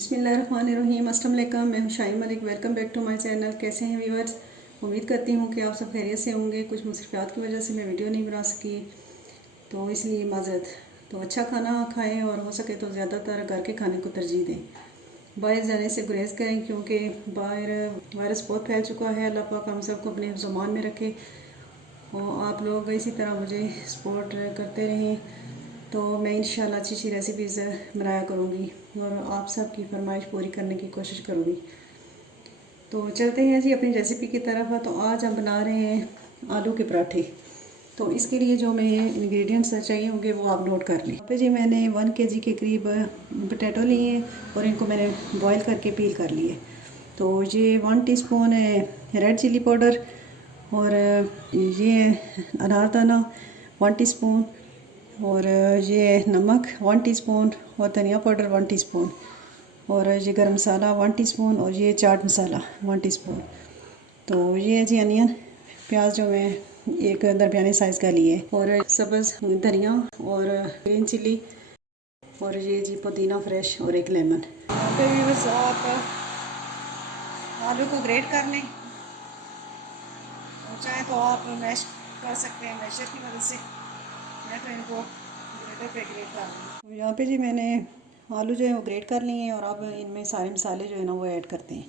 बिस्मिल्लाहिर्रहमानिर्रहीम। अस्सलाम वालेकुम। मैं हूं Shahi Malik. Welcome back to my channel. कैसे हैं व्यूअर्स? उम्मीद करती हूं कि आप सब खैरियत से होंगे। कुछ मुसीबत की वजह से मैं वीडियो नहीं बना सकी, तो इसलिए माजरत। तो अच्छा खाना खाएं और हो सके तो ज़्यादातर घर के खाने को तरजीह दें। बाहर जाने से गुरेज करें, क्योंकि बाहर वायरस बहुत फैल चुका है। अल्लाह पाक हम सबको अपने ज़ुबान में रखे और आप लोग इसी तरह मुझे सपोर्ट करते रहें, तो मैं इंशाल्लाह अच्छी अच्छी रेसिपीज़ बनाया करूँगी और आप सब की फरमाइश पूरी करने की कोशिश करूँगी। तो चलते हैं जी अपनी रेसिपी की तरफ। तो आज हम बना रहे हैं आलू के पराठे। तो इसके लिए जो मैं इंग्रेडिएंट्स चाहिए होंगे वो आप नोट कर लें। यहाँ पे जी मैंने 1 kg के करीब पोटैटो लिए हैं और इनको मैंने बॉईल करके पील कर लिए। तो ये 1 टीस्पून रेड चिली पाउडर और ये अनार दाना 1 टीस्पून और ये नमक 1 टीस्पून और धनिया पाउडर 1 टीस्पून और ये गरम मसाला 1 टीस्पून और ये चाट मसाला 1 टीस्पून। तो ये जी अनियन प्याज जो मैं एक दरमियाने साइज़ का लिए और सब्ज़ धनिया और ग्रीन चिली और ये जी पुदीना फ्रेश और एक लेमन। यहाँ पे भी बस आप आलू को ग्रेट कर लें और चाहे तो आप मैश कर सकते हैं मैशर की मदद से। मैं तो इनको ग्रेटर पे ग्रेट कर लूँगी। यहाँ पे जी मैंने आलू जो है वो ग्रेट कर लिए हैं और अब इनमें सारे मसाले जो है ना वो ऐड करते हैं।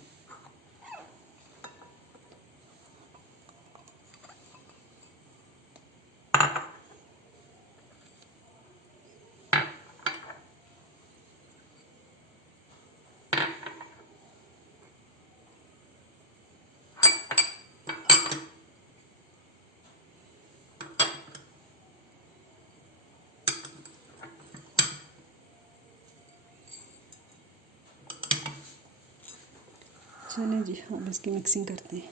चलें जी अब इसकी मिक्सिंग करते हैं।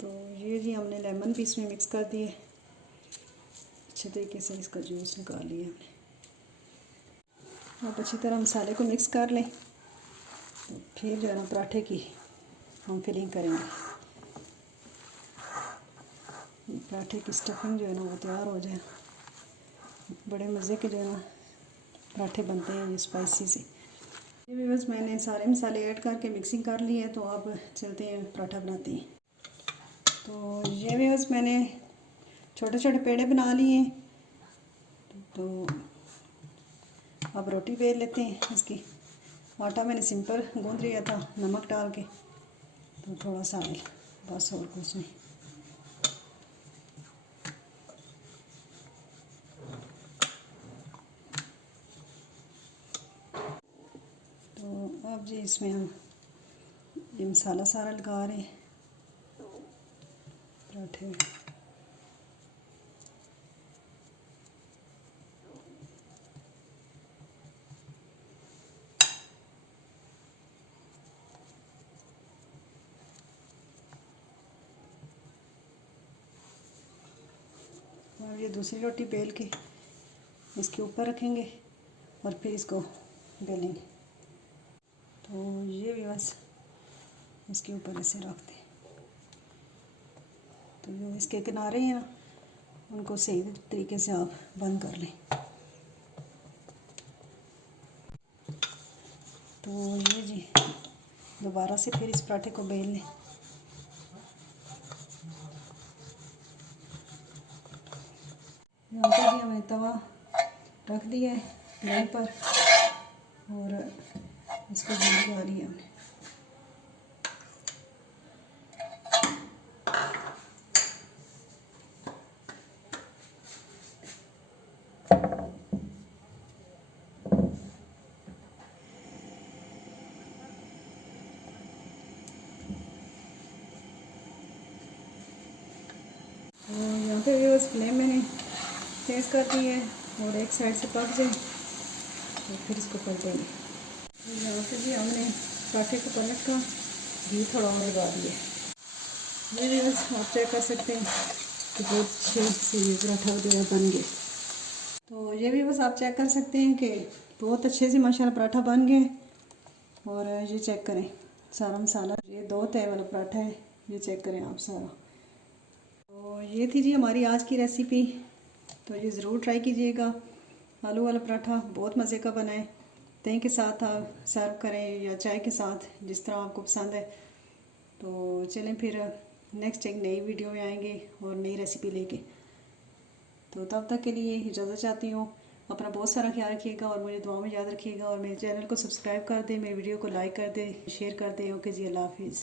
तो ये जी हमने लेमन भी इसमें मिक्स कर दिए, अच्छे तरीके से इसका जूस निकाल लिया हमने। आप अच्छी तरह मसाले को मिक्स कर लें, तो फिर जो है ना पराठे की हम फिलिंग करेंगे। पराठे की स्टफिंग जो है ना वो तैयार हो जाए, बड़े मज़े के जो है ना पराठे बनते हैं ये स्पाइसी से। ये भी बस मैंने सारे मसाले ऐड करके मिक्सिंग कर ली है। तो अब चलते हैं पराठा बनाते हैं। तो ये भी बस मैंने छोटे छोटे पेड़े बना लिए हैं। तो अब रोटी बेल लेते हैं इसकी। आटा मैंने सिंपल गूंद लिया था नमक डाल के, तो थोड़ा सा ऑयल, बस और कुछ नहीं। तो अब जी इसमें हम ये मसाला सारा लगा रहे हैं पराठे में। और ये दूसरी रोटी बेल के इसके ऊपर रखेंगे और फिर इसको बेलेंगे। तो ये भी बस इसके ऊपर ऐसे रखते हैं। तो जो इसके किनारे हैं ना उनको सही तरीके से आप बंद कर लें। तो ये जी दोबारा से फिर इस पराठे को बेल लें। यहाँ पर जी हमें तवा रख दिया है फ्लेम पर और इसको घी लगा लिया हमने। तो यहाँ पे भी बस फ्लेम मैंने तेज़ कर दी है और एक साइड से पक जाए तो फिर इसको पलटेंगे। तो यहाँ पे भी हमने पराठे को पलट कर घी थोड़ा और लगा दिया। ये भी बस आप चेक कर सकते हैं तो बहुत अच्छे से ये पराठा वगैरह बन गए। तो ये भी बस आप चेक कर सकते हैं कि बहुत अच्छे से माशाल्लाह पराठा बन गए। और ये चेक करें सारा मसाला, ये 2 तय वाला पराठा है, ये चेक करें आप सारा। तो ये थी जी हमारी आज की रेसिपी। तो ये ज़रूर ट्राई कीजिएगा। आलू वाला पराठा बहुत मज़े का बना है। दही के साथ आप सर्व करें या चाय के साथ, जिस तरह आपको पसंद है। तो चलें फिर नेक्स्ट एक नई वीडियो में आएंगे और नई रेसिपी लेके। तो तब तक के लिए इजाज़त चाहती हूँ। अपना बहुत सारा ख्याल रखिएगा और मुझे दुआ में याद रखिएगा। और मेरे चैनल को सब्सक्राइब कर दें, मेरे वीडियो को लाइक कर दें, शेयर कर दें। ओके जी, अल्लाह हाफिज़।